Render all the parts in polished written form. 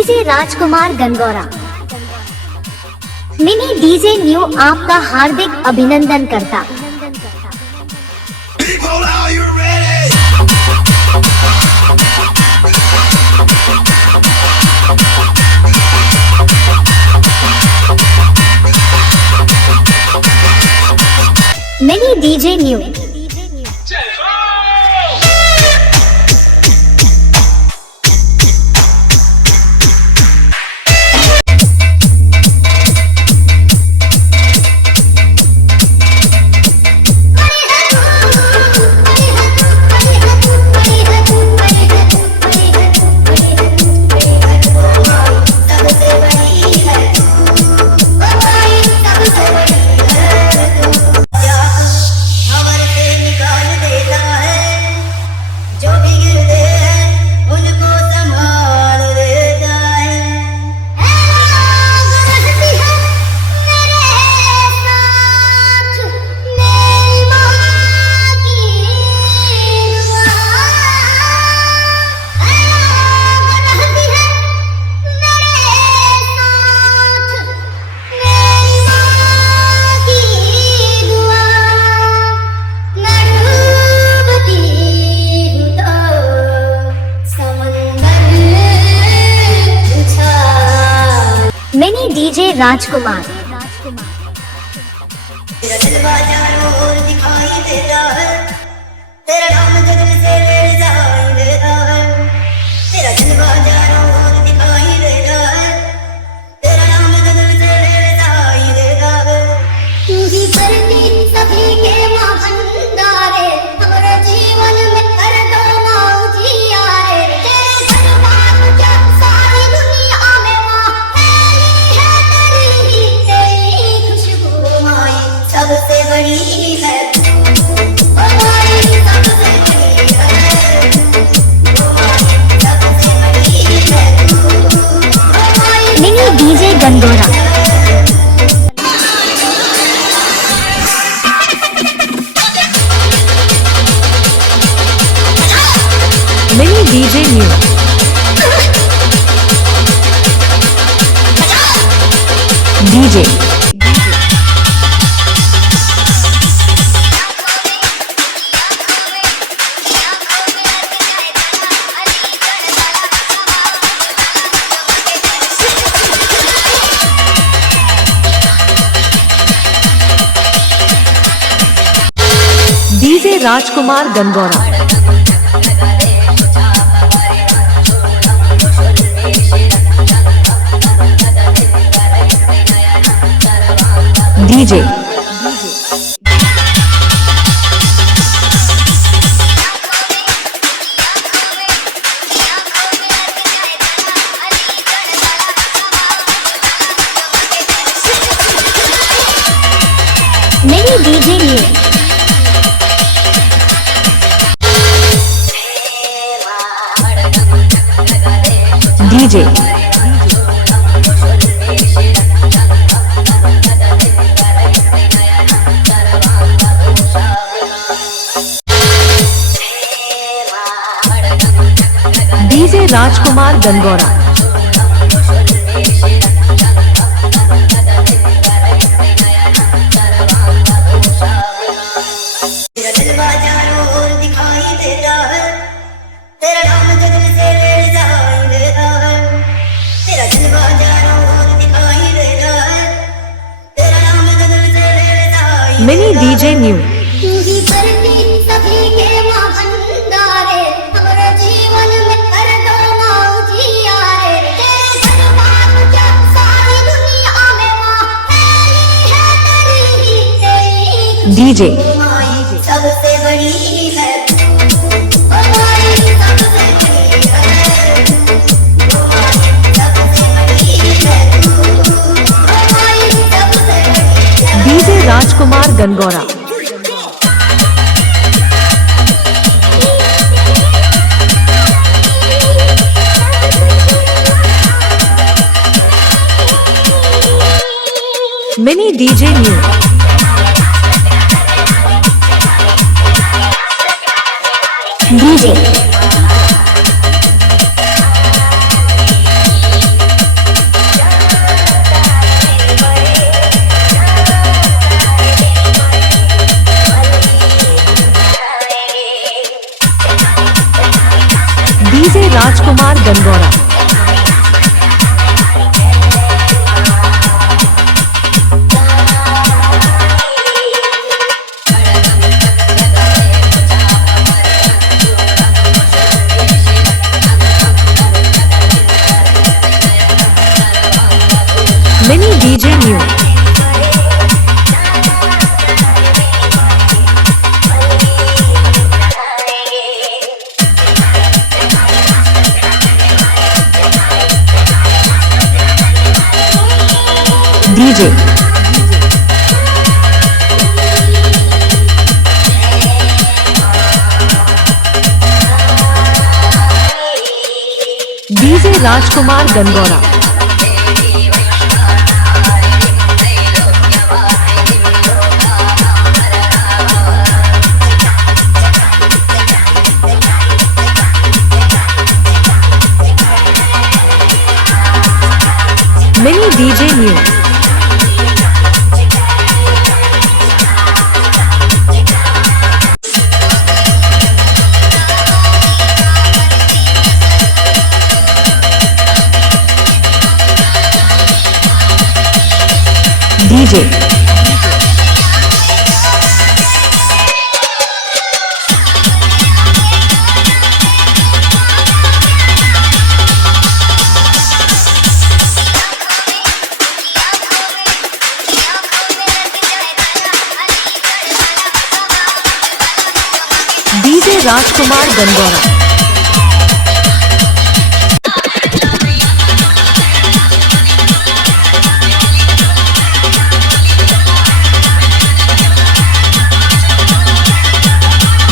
DJ Rajkumar Gangaura. Mini DJ new आपका हार्दिक अभिनंदन करता। Mini DJ new. Mini DJ Rajkumar. तेरा जलवा चारों ओर दिखाई देता है, तेरा नाम जगत से दिखाई देता है। तेरा जलवा चारों ओर दिखाई देता है, तेरा नाम जगत से दिखाई देता है। तू ही करती सभी के मां भंडारे, हमारे जीवन में कर दो ना उजियारे। तेरे दरबार क्या सारी दुनिया में मां सबसे बड़ी है, सबसे बड़ी है, सबसे बड़ी है। Mini DJ Gangaura. Mini DJ new. DJ DJ Rajkumar Gangaura. DJ mini DJ new. DJ DJ Rajkumar Gangaura. तेरा जलवा चारों ओर दिखाई देता है, तेरा नाम जगत से दिखाई देता है। तेरा जलवा चारों ओर दिखाई देता है, तेरा नाम जगत से दिखाई। Mini DJ new. तू ही करती सभी के मां भंडारे, हमारे जीवन में कर दो ना उजियारे। तेरे दरबार क्या सारी दुनिया में मां तेरी डीजे सबसे बड़ी है, सबसे बड़ी है, सबसे बड़ी है, सबसे बड़ी है। DJ Rajkumar Gangaura. Mini DJ new. DJ DJ New. DJ DJ Rajkumar Gangaura. Mini DJ New. DJ DJ Rajkumar Gangaura.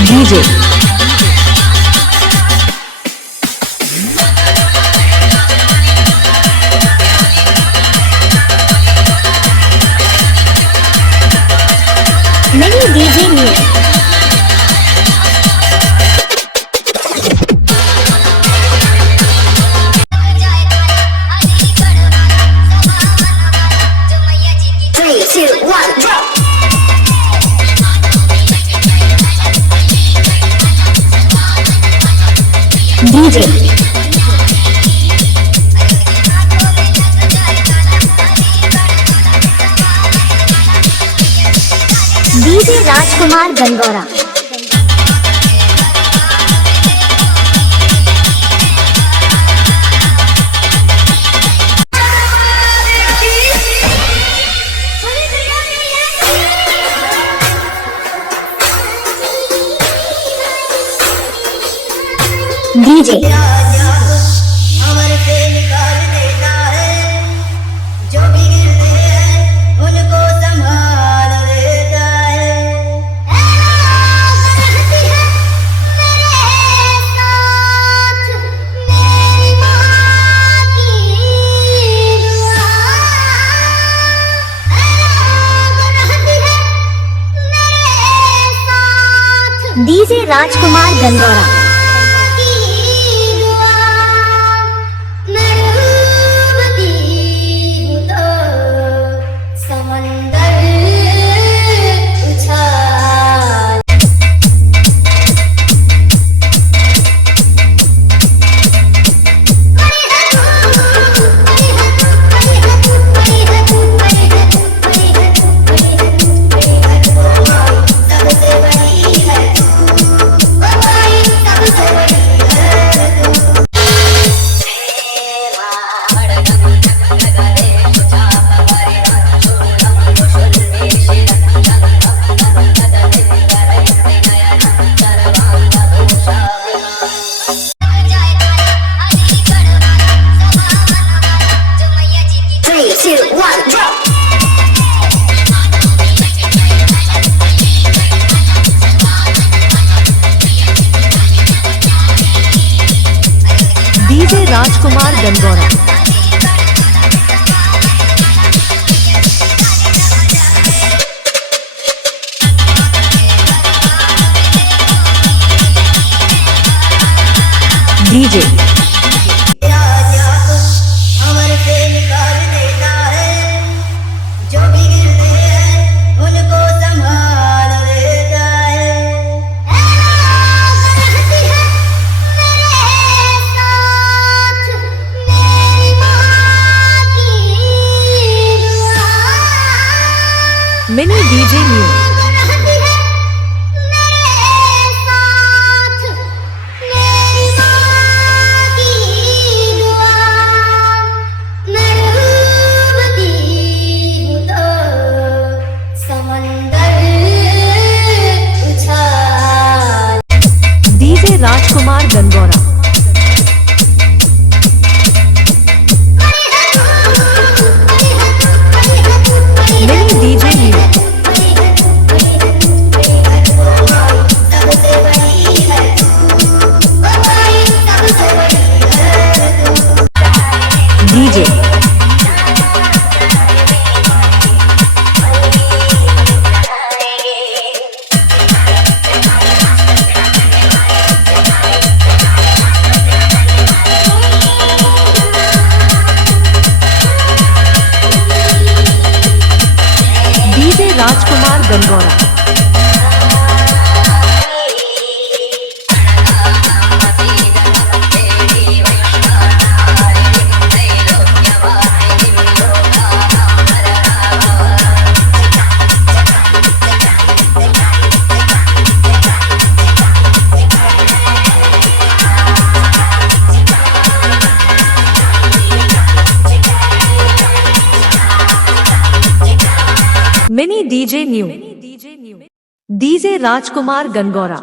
DJ Mini DJ New. Three, two, one, drop. DJ DJ Rajkumar Gangaura. DJ अमर से निकाल देता है जो भी गिरते हैं उनको संभाल देता है DJ Rajkumar Gangaura. DJ Rajkumar Gangaura. DJ अमर से निकाल देता है जो भी गिरते हैं उनको संभाल देता है Mini DJ New. DJ DJ Rajkumar Gangaura mini DJ new DJ Rajkumar गनगौरा